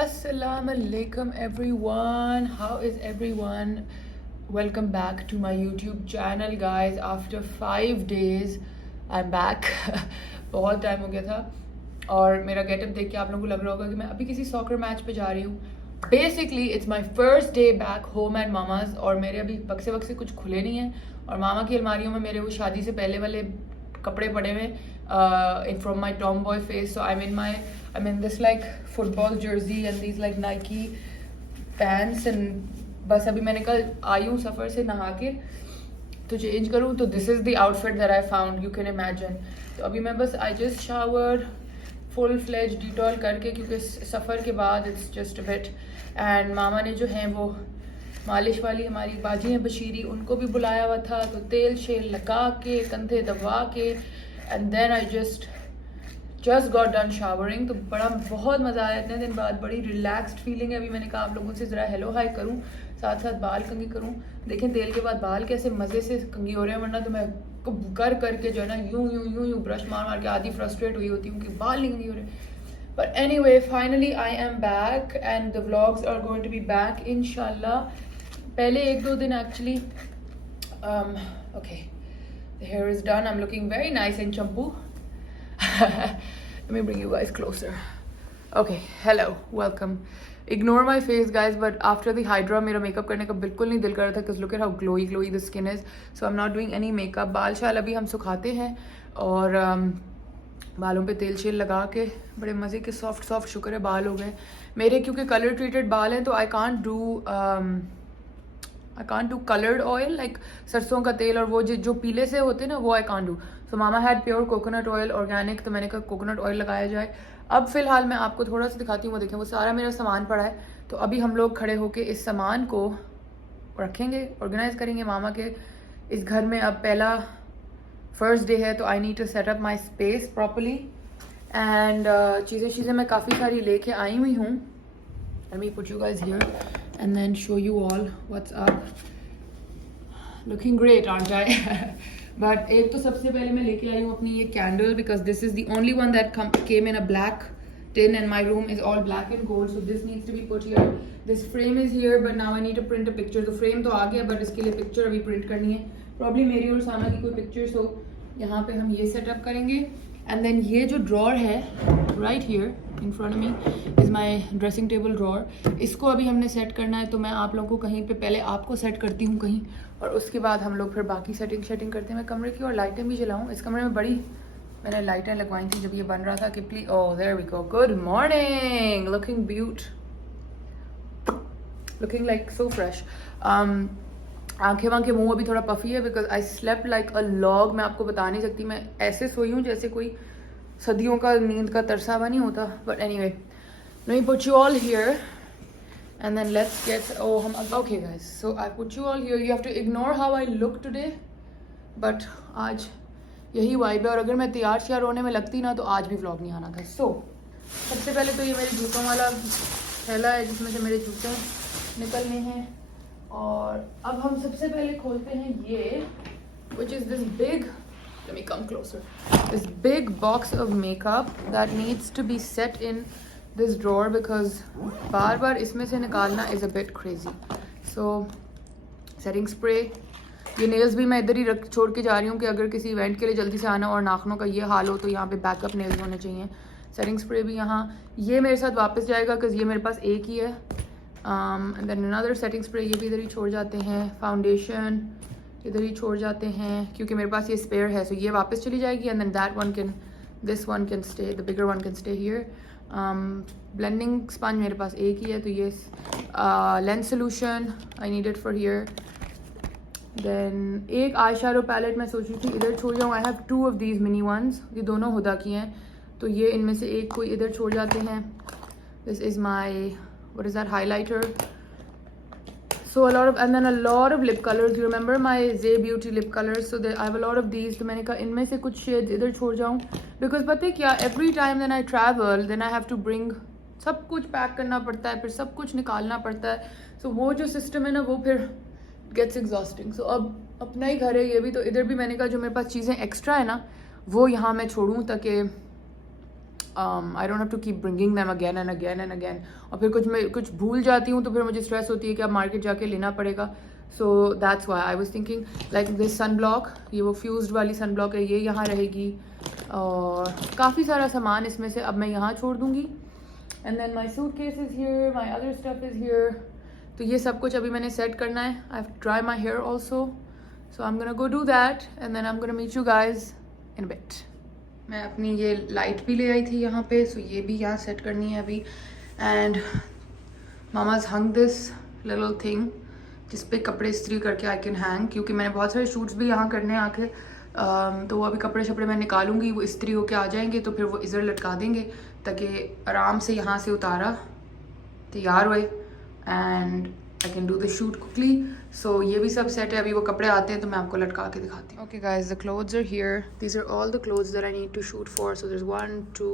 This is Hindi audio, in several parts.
Assalamualaikum everyone. How is everyone? Welcome back to my YouTube channel guys. After 5 days I'm back. बहुत टाइम हो गया था और मेरा गेटअप देख के आप लोगों को लग रहा होगा कि मैं अभी किसी सॉकर मैच पे जा रही हूँ. Basically it's my first day back home at mama's और मेरे अभी बक्से वक्से कुछ खुले नहीं हैं और मामा की अलमारियों में मेरे वो शादी से पहले वाले कपड़े पड़े हुए from my Tom boy face. So I'm in this like football jersey and these like Nike pants and बस अभी मैंने कल आई हूँ सफ़र से नहा के तो चेंज करूँ तो this is the outfit that I found. You can imagine. तो अभी मैं बस I just shower full fledge Dettol करके क्योंकि सफ़र के बाद it's just a bit. And मामा ने जो है वो मालिश वाली हमारी बाजी हैं बशीरी उनको भी बुलाया हुआ था तो तेल शेल लगा के कंधे दबा के and then I just got done showering. तो बहुत मज़ा आया इतने दिन बाद. बड़ी रिलैक्स्ड फीलिंग है. अभी मैंने कहा आप लोगों से ज़रा हेलो हाई करूं साथ साथ बाल कंघी करूं. देखें तेल के बाद बाल कैसे मज़े से कंघी हो रहे हैं वरना तो मैं कर करके जो है ना यूं ब्रश मार मार के आधी फ्रस्ट्रेट हुई होती हूँ कि बाल नहीं कंघी हो रहे. But any way finally I am back and the vlogs are going to be back इंशाल्लाह. पहले 1-2 दिन actually okay the hair is done. I'm looking very nice in shampoo. Let me bring you guys closer. Okay, hello, welcome. Ignore my face guys, but after the hydra मेरा मेकअप करने का बिल्कुल नहीं दिल कर रहा था because look at how glowy the skin is. So I'm not doing any makeup. बाल शाल अभी हम सुखाते हैं और बालों पे तेल शेल लगा के बड़े मज़े के सॉफ्ट शुक्र है बाल हो गए मेरे क्योंकि कलर ट्रीटेड बाल हैं तो I can't do colored oil like सरसों का तेल और वो जो पीले से होते हैं ना वो I can't do. So mama had pure coconut oil organic तो मैंने कहा कोकोनट ऑयल लगाया जाए. अब फ़िलहाल मैं आपको थोड़ा सा दिखाती हूँ. वो देखें वो सारा मेरा सामान पड़ा है तो अभी हम लोग खड़े होके इस सामान को रखेंगे ऑर्गेनाइज करेंगे. मामा के इस घर में अब पहला फर्स्ट डे है तो I need to set up my space properly and चीज़ें मैं काफ़ी सारी लेके आई हुई हूँ. Let me put you guys here and then show you all what's up. Looking great, aren't I? But एक तो सबसे पहले मैं लेके आई हूँ अपनी ये candle because this is the only one that came in a black tin and my room is all black and gold, so this needs to be put here. This frame is here but now I need to print a picture. तो frame तो आ गया but इसके लिए picture अभी print करनी है. Probably मेरी और सामा की कोई pictures हो. यहाँ पे हम ये setup करेंगे and then ये जो drawer है right here in front of me is my dressing table drawer. इसको अभी हमने सेट करना है तो मैं आप लोगों को कहीं पे पहले आपको सेट करती हूँ कहीं और उसके बाद हम लोग फिर बाकी सेटिंग करते हैं. मैं कमरे की और लाइटें भी जलाऊँ. इस कमरे में बड़ी मैंने लाइटें लगवाई थी जब ये बन रहा था कि please oh there we go. Good morning. Looking looking like so fresh. आंखें वांखें मुँह अभी थोड़ा पफी है because I slept like a log. मैं आपको बता नहीं सकती मैं ऐसे सोई हूँ जैसे कोई सदियों का नींद का तरसा हुआ नहीं होता. But anyway let me put you all here and then let's get okay guys, so I put you all here. You have to ignore how I look today but आज यही वाइब है और अगर मैं तैयार श्यार होने में लगती ना तो आज भी व्लॉग नहीं आना था. So सबसे पहले तो ये मेरे जूतों वाला थैला है जिसमें से मेरे जूते निकलने हैं और अब हम सबसे पहले खोलते हैं ये which is this big, let me come closer, this big box of makeup that needs to be set in this drawer because बार बार इसमें से निकालना is a bit crazy. So setting spray. ये nails भी मैं इधर ही छोड़ के जा रही हूँ कि अगर किसी इवेंट के लिए जल्दी से आना और नाखनों का ये हाल हो तो यहाँ पे बैकअप nails होने चाहिए. सेटिंग स्प्रे भी यहाँ ये मेरे साथ वापस जाएगा बिकॉज ये मेरे पास एक ही है. And then another setting spray ये भी इधर ही छोड़ जाते हैं. फाउंडेशन इधर ही छोड़ जाते हैं क्योंकि मेरे पास ये स्पेयर है सो ये वापस चली जाएगी. And then this one can stay, the bigger one can stay here. Blending sponge मेरे पास एक ही है तो ये lens solution I need it for here. Then एक आई शैडो पैलेट मैं सोच रही थी इधर छोड़ जाऊँ. I have 2 of these mini ones. ये दोनों हुदा की हैं तो ये इनमें से एक कोई इधर छोड़ जाते हैं. This is my what is that highlighter. So a lot of lip colors. You remember my Zay Beauty lip colors? So I have a lot of these. तो मैंने कहा इनमें से कुछ शेड्स इधर छोड़ जाऊँ because पता है क्या every time then I travel then I have to bring सब कुछ पैक करना पड़ता है फिर सब कुछ निकालना पड़ता है. So वो जो सिस्टम है ना वो फिर gets exhausting. So अब अपना ही घर है ये भी तो इधर भी मैंने कहा जो मेरे पास चीज़ें एक्स्ट्रा है ना वो यहाँ मैं छोड़ूँ ताकि I don't have to keep bringing them again and again and again. और फिर कुछ भूल जाती हूँ तो फिर मुझे स्ट्रेस होती है कि अब मार्केट जाके लेना पड़ेगा. So that's why I was thinking like this sun block, ये वो फ्यूज्ड वाली सन ब्लॉक है, ये यहाँ रहेगी. और काफ़ी सारा सामान इसमें से अब मैं यहाँ छोड़ दूँगी. And then my suitcase is here, my other stuff is here. तो ये सब कुछ अभी मैंने सेट करना है. I have to dry my hair also, so I am gonna go do that and then I am gonna meet you guys in bit. मैं अपनी ये लाइट भी ले आई थी यहाँ पे, सो ये भी यहाँ सेट करनी है अभी. And mama's hung this little thing जिस पे कपड़े इस्त्री करके आई कैन हैंग, क्योंकि मैंने बहुत सारे शूट्स भी यहाँ करने हैं आके. तो अभी कपड़े शपड़े मैं निकालूंगी, वो इस्त्री होके आ जाएंगे तो फिर वो इधर लटका देंगे ताकि आराम से यहाँ से उतारा तैयार हुए and I can do the shoot quickly. So ये भी सब सेट है. अभी वो कपड़े आते हैं तो मैं आपको लटका के दिखाती हूँ. Okay guys, the clothes are here. These are all the clothes that I need to shoot for. So there is 1 2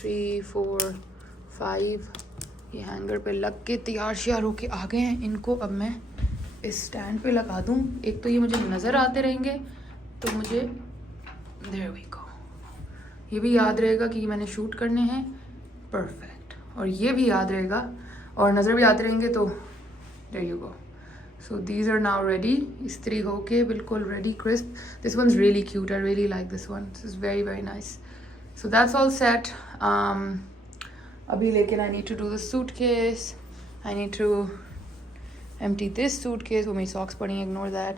3 4 5. ये हैंगर पे लग के तैयार श्यार होके आ गए हैं. इनको अब मैं इस स्टैंड पे लगा दूँ. एक तो ये मुझे नज़र आते रहेंगे तो मुझे देयर वी गो, ये भी याद रहेगा कि मैंने शूट करने हैं. परफेक्ट. और ये भी याद रहेगा और नज़र भी आते रहेंगे तो there you go. So these are now ready. इस्त्री होके बिल्कुल ready, crisp. This one is really cute. I really like this one. This is very very nice. So that's all set. अभी लेकिन I need to do the suitcase. I need to empty this suitcase. वो मेरी सॉक्स पड़ी हैं, इग्नोर दैट.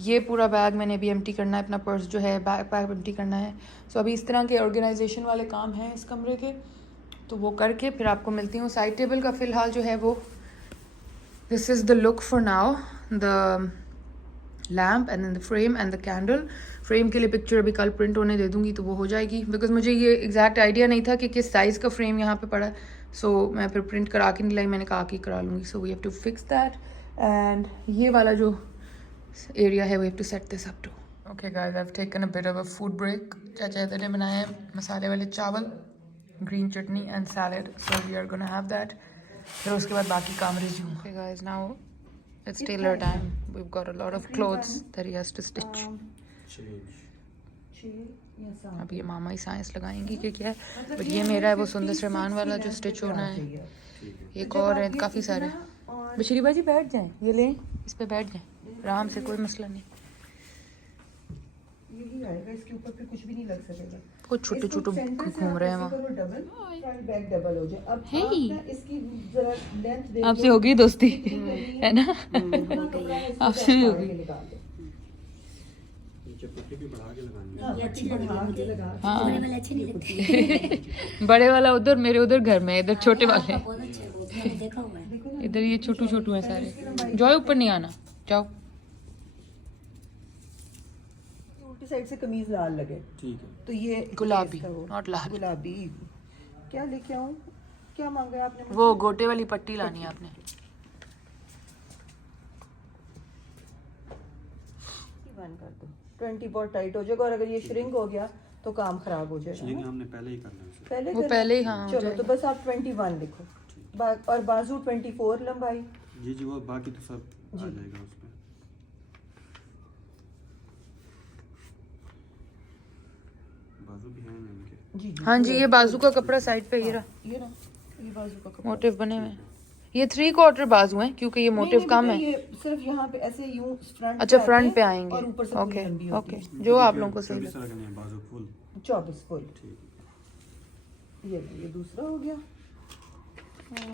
ये पूरा बैग मैंने अभी एम्प्टी करना है. अपना पर्स जो है, बैग पैक एम्प्टी करना है. सो अभी इस तरह के ऑर्गेनाइजेशन वाले काम हैं इस कमरे के, तो वो करके फिर आपको मिलती हूँ. साइड टेबल का फ़िलहाल जो है वो this is the look for now. The lamp and then the frame and the candle. Frame के लिए पिक्चर अभी कल प्रिंट होने दे दूँगी तो वो हो जाएगी, बिकॉज मुझे ये एग्जैक्ट आइडिया नहीं था कि किस साइज़ का फ्रेम यहाँ पे पड़ा है. सो मैं फिर प्रिंट करा के नहीं लाई, मैंने कहा कि करा लूँगी. So we have to fix that. And ये वाला जो एरिया है we have to set this up too. Okay guys, I have taken a bit of a food break. चाचा इधर ने बनाया है मसाले वाले चावल, green chutney and salad. So we are gonna have that. फिर उसके बाद बाकी काम resume. Okay guys, now it's tailor time. We have got a lot of clothes that he has to stitch. अब ये मामा ही साइंस लगाएंगी कि क्या है. बट ये मेरा है वो सुंदर रहमान वाला जो स्टिच होना है. एक और है, काफ़ी सारे. बशीरी बाजी बैठ जाएं, ये लें, इस पे बैठ जाएं आराम से, कोई मसला नहीं. यही आएगा, इसके ऊपर पे कुछ भी नहीं लग सकेगा. कुछ छोटे छोटे घूम रहे हैं वहाँ. डबल हो जाए. अब इसकी जरा लेंथ आपसे होगी दोस्ती है ना. आपसे भी होगी. बड़े वाला उधर, मेरे उधर घर में, इधर छोटे वाले. इधर ये छोटू छोटू है सारे. जाओ ऊपर नहीं आना, जाओ. उल्टी साइड से कमीज लाल लगे. ठीक है. तो ये गुलाबी, नॉट लाल. गुलाबी. क्या लेके आऊं? क्या मांगा है आपने? वो गोटे वाली पट्टी लानी है आपने. बंद कर दो. 20 बहुत टाइट हो जाएगा और अगर ये श्रिंक हो गया तो काम खराब हो जाएगा. श्रिंक हमने पहले ही करना है. पहले वो पहले ही. हाँ, चलो तो बस आप 21 लिखो. और बाजू 24 लंबाई. जी जी, वो बाकी तो सब आ जाएगा उसमें. बाजू भी हैं इनके. जी हाँ जी, ये बाजू का कपड़ा साइड पे. ये रहा, ये बाजू का कपड़ा. मोटिव बने हुए. ये 3/4 बाजू हैं क्योंकि ये मोटिव कम है. ये सिर्फ यहाँ पे ऐसे यूं फ्रंट. अच्छा, फ्रंट पे आएंगे. और ऊपर से ओके लंबी ओके, जो आप लोगों को सही इस तरह का नहीं है, बाजू फुल 24 फुल. ठीक. ये दूसरा हो गया.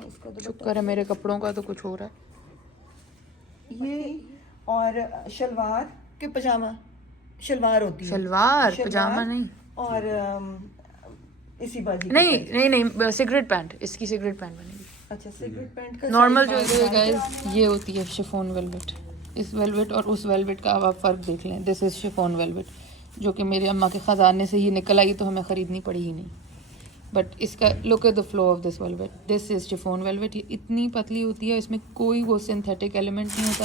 इसका शुक्र है मेरे कपड़ों का तो कुछ हो रहा है. ये और शलवार के पजामा. शलवार होती है. शलवार पजामा नहीं. और इसी बाजी नहीं नहीं नहीं, सिगरेट पैंट. इसकी सिगरेट पैंट बनेगी. अच्छा, सिगरेट पैंट का नॉर्मल जो है गाइस, ये होती है शिफॉन वेलवेट. इस वेलवेट और उस वेलवेट का अब आप फ़र्क देख लें. दिस इज़ शिफॉन वेलवेट, जो कि मेरी अम्मा के ख़जाने से ही निकल आई तो हमें ख़रीदनी पड़ी ही नहीं. बट इसका look at the flow of this velvet. This is chiffon velvet. ये इतनी पतली होती है, इसमें कोई वो सिंथेटिक एलिमेंट नहीं होता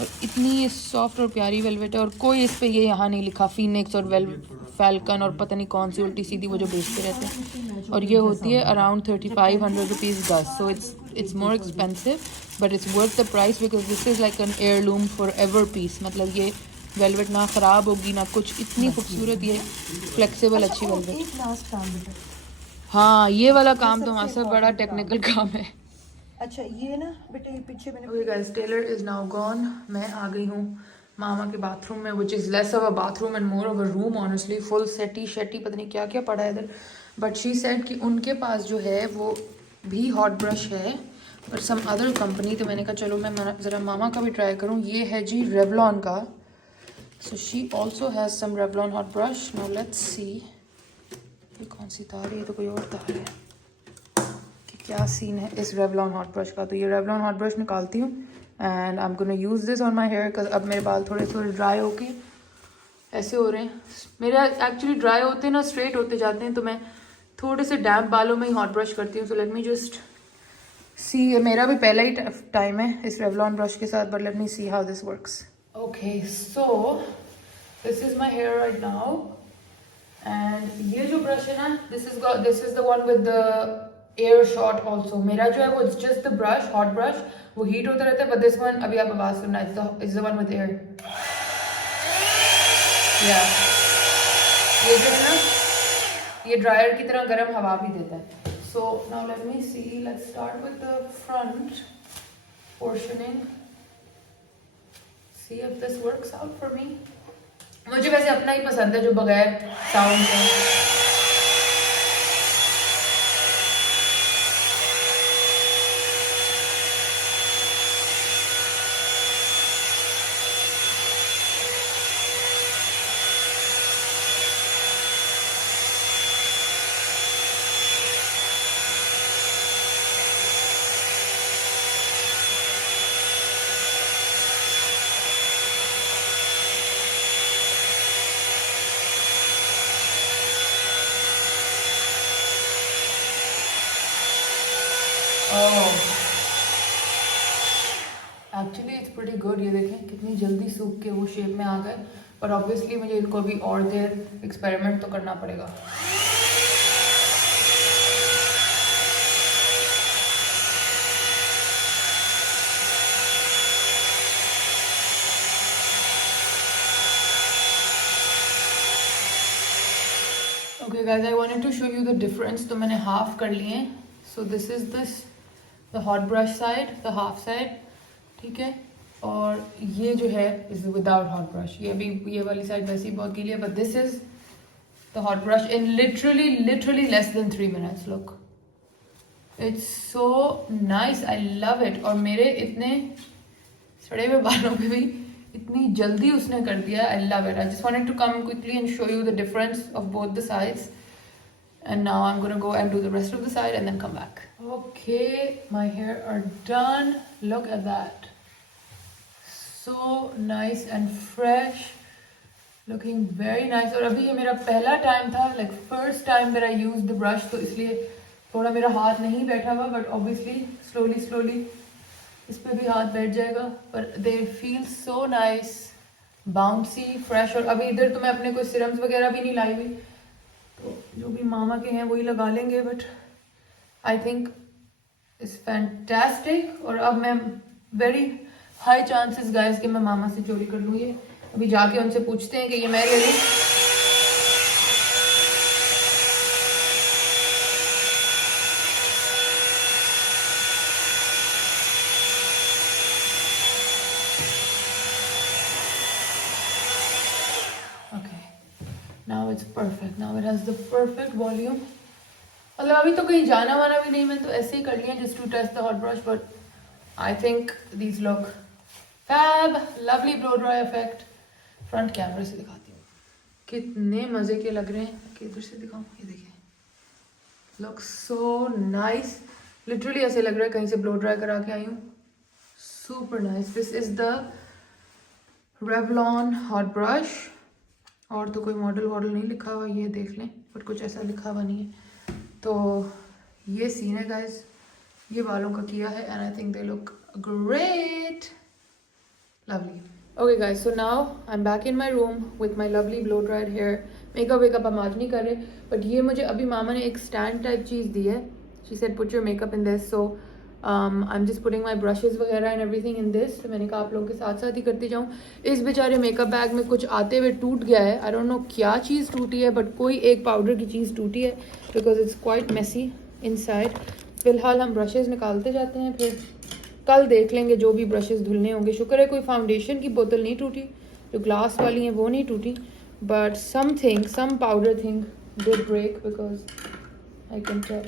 और इतनी ये सॉफ्ट और प्यारी वेलवेट है. और कोई इस पे ये यहाँ नहीं लिखा फीनिक्स और फैल्कन और पता नहीं कौन सी उल्टी सीधी वो जो बेचते रहते हैं. और ये होती है around 3500 rupees gaj. So it's more expensive but it's worth the price because this is like an heirloom forever piece. मतलब ये वेलवेट ना ख़राब होगी ना कुछ. इतनी खूबसूरत, ये फ्लेक्सिबल अच्छी वेलवेट. एक लास्ट काम बेटा, हाँ ये वाला काम तो सबसे हमारे से बड़ा important टेक्निकल काम है। अच्छा ये ना बेटे ये पीछे मैंने okay guys, tailor is now gone. मैं आ गई हूँ मामा के बाथरूम में, which is less of a bathroom and more of a room honestly. Full सेटी शेटी पता नहीं क्या क्या पड़ा है इधर, बट शी सेड कि उनके पास जो है वो भी हॉट ब्रश है पर सम अदर कंपनी। तो मैंने कहा चलो मैं ज़रा मामा का भी ट्राई करूँ। ये है जी रेवलॉन का। So she also has some Revlon hot brush. Now let's see ये कौन सी तार है, ये तो कोई और तार है कि क्या सीन है इस रेवलॉन हॉट ब्रश का। तो ये रेवलॉन हॉट ब्रश निकालती हूँ and I am gonna use this on my hair because अब मेरे बाल थोड़े थोड़े ड्राई होके ऐसे हो रहे हैं। मेरे एक्चुअली ड्राई होते हैं ना, स्ट्रेट होते जाते हैं, तो मैं थोड़े से डैम्प बालों में ही हॉट ब्रश करती हूँ। So let me just see, मेरा भी पहला ही टाइम है इस रेवलॉन ब्रश के साथ, but let me see how this works. Okay so this is my hair right now and ये जो ब्रश है ना, this is the one with the air shot also. मेरा जो है वो it's just the brush, hot brush, वो हीट होता रहता है, बट दिस वन अभी आप आवाज सुनना, it's the one with air. या ये जो है ना, ये ड्रायर की तरह गर्म हवा भी देता है। So now let me see, let's start with the front portioning, see if this works out for me. मुझे वैसे अपना ही पसंद है जो बगैर साउंड के। Actually it's pretty good. ये देखें कितनी जल्दी सूख के वो शेप में आ गए, पर ऑब्वियसली मुझे इनको भी और देर एक्सपेरिमेंट तो करना पड़ेगा। Okay guys, I wanted to show you the difference. तो मैंने हाफ कर लिए। So this is the hot brush side, the half side, ठीक है। और ये जो है इज विदाउट हॉट ब्रश। ये अभी ये वाली साइड वैसे ही बहुत गीली है, but this is the hot brush in literally less than 3 minutes। Look, it's so nice, I love it. और मेरे इतने सड़े हुए बालों पे भी इतनी जल्दी उसने कर दिया, I love it. I just wanted to come quickly and show you the difference of both the sides. And now I'm gonna go and do the rest of the side and then come back. Okay, my hair are done. Look at that. So nice and fresh. Looking very nice. और अभी ये मेरा पहला टाइम था, like first time that I used the brush, तो इसलिए थोड़ा मेरा हाथ नहीं बैठा हुआ, but obviously slowly इस पे भी हाथ बैठ जाएगा। पर they feel so nice, bouncy, fresh। और अभी इधर तो मैं अपने कोई सिरम्स वगैरह भी नहीं लाई हुई, तो जो भी मामा के हैं वही लगा लेंगे, but I think it's fantastic. और अब मैं वेरी हाई चांसेस गाइस कि मैं मामा से चोरी कर लूँ ये। अभी जाके उनसे पूछते हैं कि ये मैं ले लूँ। Now it's perfect. Now it has the perfect volume. मतलब अभी तो कहीं जाना वाना भी नहीं, मैं तो ऐसे ही कर लिया just to test the hot brush, but I think these look fab. Lovely blow dry effect. Front कैमरे से दिखाती हूँ कितने मजे के लग रहे हैं। किधर से दिखाऊँ, ये देखिए, look so nice. Literally ऐसे लग रहा है कहीं से blow dry करा के आई हूँ। Super nice. This is the Revlon hot brush. और तो कोई मॉडल नहीं लिखा हुआ, ये देख लें, बट कुछ ऐसा लिखा हुआ नहीं है। तो ये सीन है गाइस, ये बालों का किया है and I think they look great, lovely. Okay guys, so now I am back in my room with my lovely blow dried hair. Makeup हम आज नहीं कर रहे, बट ये मुझे अभी मामा ने एक स्टैंड टाइप चीज़ दी है। She said put your makeup in this. So I am just putting my brushes वगैरह एंड एवरीथिंग इन दिस. तो मैंने कहा आप लोगों के साथ साथ ही करती जाऊँ. इस बेचारे मेकअप बैग में कुछ आते हुए टूट गया है. आई डोंट नो क्या चीज़ टूटी है, बट कोई एक पाउडर की चीज़ टूटी है because it's quite messy inside. फ़िलहाल हम ब्रशेज़ निकालते जाते हैं, फिर कल देख लेंगे जो भी ब्रशेज़ धुलने होंगे. शुक्र है कोई फाउंडेशन की बोतल नहीं टूटी, जो ग्लास वाली हैं वो नहीं टूटी, but some powder thing did break because I can tell.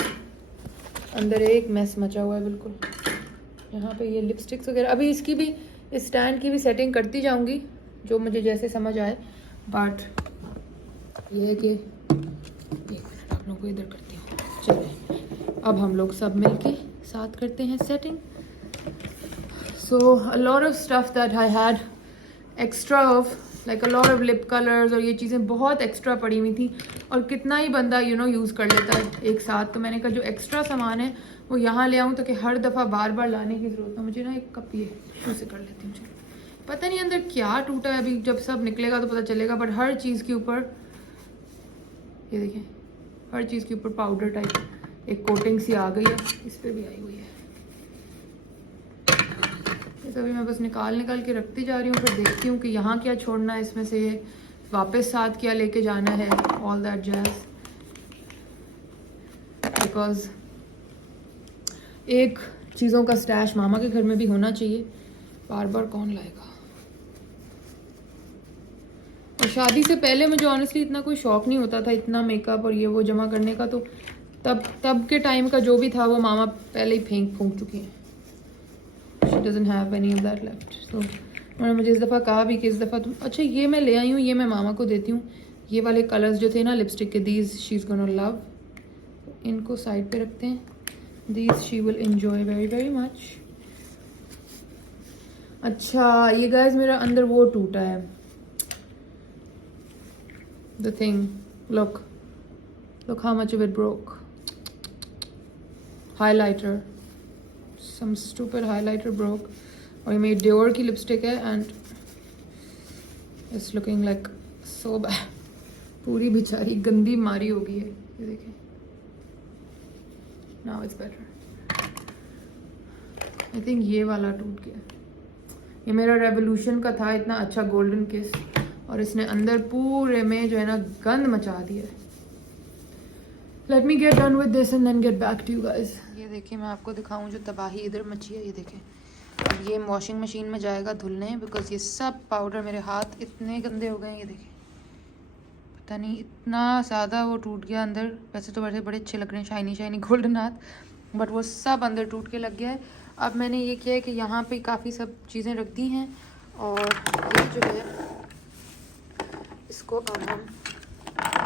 अंदर एक मैस मचा हुआ है बिल्कुल. यहाँ पे ये लिपस्टिक्स वगैरह, अभी इसकी भी, इस स्टैंड की भी सेटिंग करती जाऊँगी जो मुझे जैसे समझ आए. बट ये है कि एक मिनट आप लोगों को इधर करती हूँ. चलिए अब हम लोग सब मिलके साथ करते हैं setting. So a lot of stuff that I had extra off, like a lot of lip colours और ये चीज़ें बहुत एक्स्ट्रा पड़ी हुई थी. और कितना ही बंदा यूज़ कर लेता है एक साथ. तो मैंने कहा जो एक्स्ट्रा सामान है वो यहाँ ले आऊँ ताकि हर दफ़ा बार बार लाने की ज़रूरत ना. मुझे ना एक कप ये उसे कर लेती हूँ. पता नहीं अंदर क्या टूटा है, अभी जब सब निकलेगा तो पता चलेगा. बट हर चीज़ के ऊपर ये देखें, हर चीज़ के ऊपर पाउडर टाइप एक कोटिंग सी आ गई है. इस पर भी आई हुई है. तो अभी मैं बस निकाल के रखती जा रही हूँ, फिर देखती हूँ कि यहाँ क्या छोड़ना है इसमें से, वापस साथ क्या लेके जाना है, ऑल दैट जैज. बिकॉज एक चीज़ों का स्टैश मामा के घर में भी होना चाहिए, बार बार कौन लाएगा. और शादी से पहले मुझे ऑनेस्टली इतना कोई शौक नहीं होता था इतना मेकअप और ये वो जमा करने का. तो तब के टाइम का जो भी था वो मामा पहले ही फूंक चुकी हैं. She doesn't have any of that left. So उन्होंने मुझे इस दफ़ा कहा भी कि इस दफ़ा तुम, अच्छा ये मैं ले आई हूँ, ये मैं मामा को देती हूँ. ये वाले कलर्स जो थे ना लिपस्टिक के, these she is gonna love. इनको साइड पे रखते हैं. These she will enjoy very very much. अच्छा ये गाइस मेरा अंदर वो टूटा है, the thing. Look how much of it broke. Highlighter, some stupid highlighter broke. और ये मेरी Dior की लिपस्टिक है and it's looking like so bad. पूरी बेचारी गंदी मारी हो गई है. ये देखें, now it's better. I think ये वाला टूट गया. ये मेरा रेवोल्यूशन का था, इतना अच्छा गोल्डन किस, और इसने अंदर पूरे में जो है ना गंद मचा दिया है. Let me get done with this and then get back to you guys. ये देखिए मैं आपको दिखाऊं जो तबाही इधर मची है. ये देखें, अब ये वॉशिंग मशीन में जाएगा धुलने, बिकॉज ये सब पाउडर, मेरे हाथ इतने गंदे हो गए हैं. ये देखें, पता नहीं इतना ज़्यादा वो टूट गया अंदर. वैसे तो बड़े अच्छे लग रहे हैं, शाइनी शाइनी गोल्डन हाथ, बट वो सब अंदर टूट के लग गया है. अब मैंने ये किया है कि यहाँ पे काफ़ी सब चीज़ें रख दी हैं, और ये जो है इसको अब हम,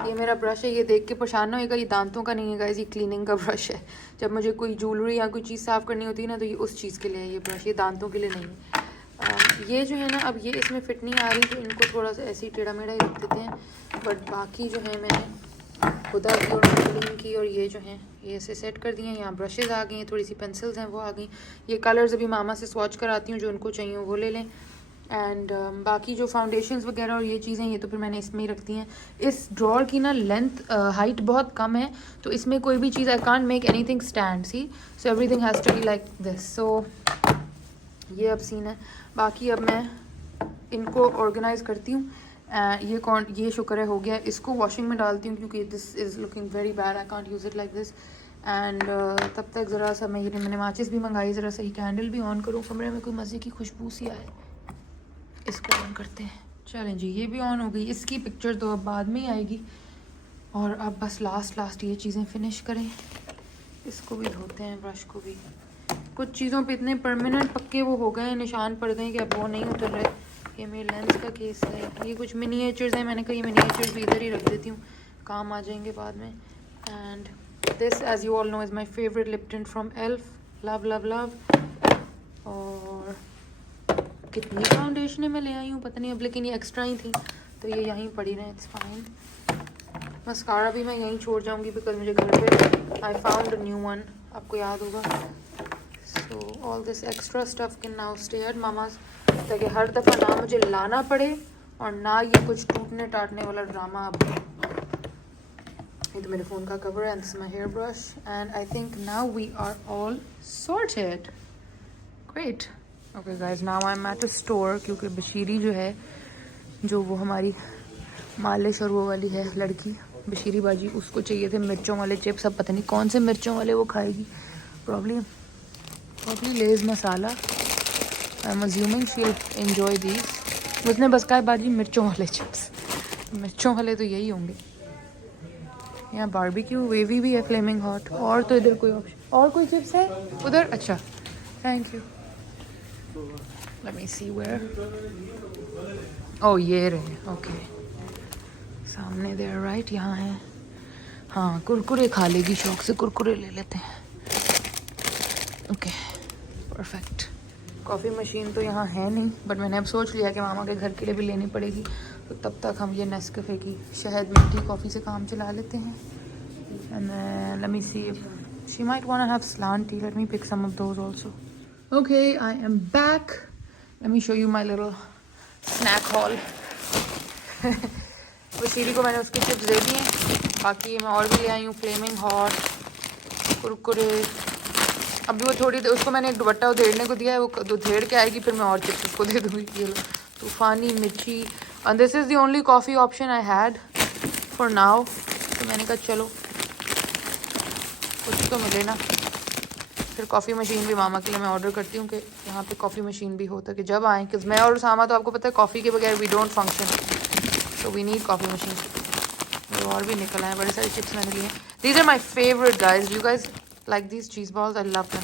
ये मेरा ब्रश है, ये देख के परेशान ना होएगा, ये दांतों का नहीं है गाइस, ये क्लीनिंग का ब्रश है. जब मुझे कोई ज्वेलरी या कोई चीज़ साफ़ करनी होती है ना, तो ये उस चीज़ के लिए है ये ब्रश, ये दांतों के लिए नहीं है. ये जो है ना, अब ये इसमें फिट नहीं आ रही, तो इनको थोड़ा सा ऐसे ही टेढ़ा मेढ़ा ही रख देते हैं. बट बाकी जो है मैंने खुदा की और मॉडलिंग की, और ये जो हैं ये ऐसे सेट कर दिए हैं. यहाँ ब्रशेज़ आ गई हैं, थोड़ी सी पेंसिल्स हैं वो आ गई. ये कलर्स अभी मामा से स्वॉच कराती हूँ, जो उनको चाहिए वो ले लें. एंड बाकी जो फाउंडेशंस वगैरह और ये चीज़ें, ये तो फिर मैंने इसमें ही रखती हैं. इस ड्रॉर की ना लेंथ हाइट बहुत कम है, तो इसमें कोई भी चीज़, I can't make anything stand, see, so everything has to be like this. So ये अब सीन है. बाकी अब मैं इनको ऑर्गेनाइज़ करती हूँ. ये शुक्र है हो गया. इसको वॉशिंग में डालती हूँ क्योंकि this is looking very bad, I can't use it like this. And तब तक ज़रा सा मैंने माचिस भी मंगाई, ज़रा सा ही कैंडल भी ऑन करूँ, कमरे में कोई मज़े की खुशबू सी आए. इसको ऑन करते हैं. चलें जी, ये भी ऑन हो गई. इसकी पिक्चर तो अब बाद में ही आएगी, और अब बस लास्ट ये चीज़ें फिनिश करें. इसको भी धोते हैं, ब्रश को भी. कुछ चीज़ों पे इतने परमानेंट पक्के वो हो गए हैं, निशान पड़ गए कि अब वो नहीं उतर रहे. ये मेरे लेंस का केस है. ये कुछ मिनिएचर्स हैं, मैंने कहा ये मिनिएचर्स भी इधर ही रख देती हूँ, काम आ जाएंगे बाद में. And this as you all know is my favourite lip tint from Elf. Love love love. और कितनी फाउंडेशनें मैं ले आई हूँ पता नहीं अब, लेकिन ये एक्स्ट्रा ही थी तो ये यहीं पड़ी रहे. It's fine. मस्कारा भी मैं यहीं छोड़ जाऊँगी बिकॉज मुझे घर पे I found a new one, आपको याद होगा. So all this extra stuff can now stay at mama's, ताकि हर दफ़ा ना मुझे लाना पड़े और ना ये कुछ टूटने टाटने वाला ड्रामा अब ये तो मेरे फ़ोन का कवर है, this my hair brush and I think now we are all sorted. Great. Okay guys, now I am at a store, क्योंकि बशीरी जो है, जो वो हमारी मालिश और वो वाली है लड़की बशीरी बाजी, उसको चाहिए थे मिर्चों वाले चिप्स। अब पता नहीं कौन से मिर्चों वाले वो खाएगी, probably Lay's masala. I am assuming she will enjoy these. उसने बस कहा बाजी मिर्चों वाले चिप्स, मिर्चों वाले तो यही होंगे। यहाँ बारबेक्यू वेवी भी है, फ्लेमिंग हॉट। और तो इधर कोई ऑप्शन, और कोई चिप्स है उधर? अच्छा, thank you. Let me see where. Oh ये रहे, ओके सामने देयर राइट, यहाँ है। हाँ कुरकुरे खा लेगी शौक से, कुरकुरे ले लेते हैं। Okay perfect. कॉफ़ी मशीन तो यहाँ है नहीं, बट मैंने अब सोच लिया कि मामा के घर के लिए भी लेनी पड़ेगी, तो तब तक हम ये नेस्कैफे की शहद मीठी कॉफ़ी से काम चला लेते हैं। And let me see if she might want to have स्लान tea, let me pick some of those also. Okay I am back, let me show you my little snack hall. Vasily को मैंने उसके चिप्स दे दिए, बाकी मैं और भी ले आई हूँ, फ्लेमिंग हॉट, कुरकुरे। अभी वो थोड़ी देर, उसको मैंने एक दुपट्टा उधेड़ने को दिया है, वो उधेड़ के आएगी फिर मैं और चिप्स उसको दे दूँगी। ये लो तूफ़ानी मिर्ची, and this is the only coffee option I had for now. तो मैंने कहा चलो कुछ तो मिले ना। फिर कॉफ़ी मशीन भी मामा के लिए मैं ऑर्डर करती हूँ कि यहाँ पे कॉफ़ी मशीन भी हो, ताकि जब आएँ, क्योंकि मैं और सामा तो आपको पता है कॉफ़ी के बगैर we don't function, so we need coffee machine. और भी निकल आए, बड़े सारे चिप्स मैंने लिए। These are my favourite guys, you guys like these cheese balls, I love them.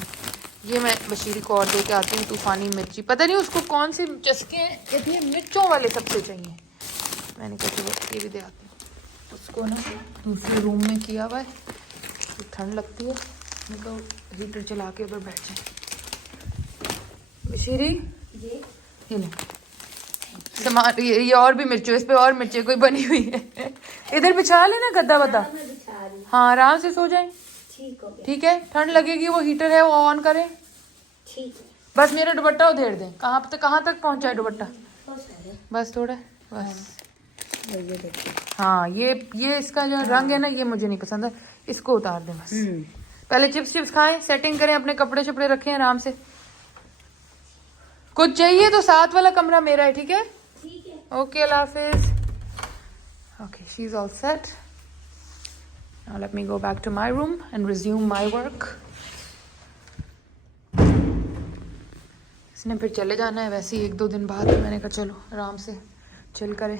ये मैं बशीरी को और दे के आती हूँ तूफ़ानी मिर्ची, पता नहीं उसको कौन सी चस्के कहती है, मिर्चों वाले सबसे चाहिए। मैंने कहा चलो ये भी दे आती हूँ। उसको ना दूसरे रूम में किया हुआ है, तो ठंड लगती है, मैं तो हीटर चला के उधर बैठ जाए। बशीरी ये ले सामान, ये और भी मिर्चों, इस पे और मिर्चें कोई बनी हुई है। इधर बिछा लेना गद्दा वद्दा, हाँ आराम से सो जाए। ठीक है, ठंड लगेगी, वो हीटर है वो ऑन करें। ठीक है, बस मेरा दुपट्टा उधेड़ दें। कहाँ तक पहुंचा है दुपट्टा? बस थोड़ा, बस। हाँ ये इसका जो रंग है ना, ये मुझे नहीं पसंद है, इसको उतार दें बस। पहले चिप्स खाएं, सेटिंग करें, अपने कपड़े शपड़े रखें आराम से। कुछ चाहिए तो साथ वाला कमरा मेरा है, ठीक है? Okay, Allah Hafiz. Okay, she is all set. Now let me go back to my room and resume my work. इसने फिर चले जाना है वैसे ही 1-2 दिन बाद, मैंने कहा चलो आराम से चिल करें।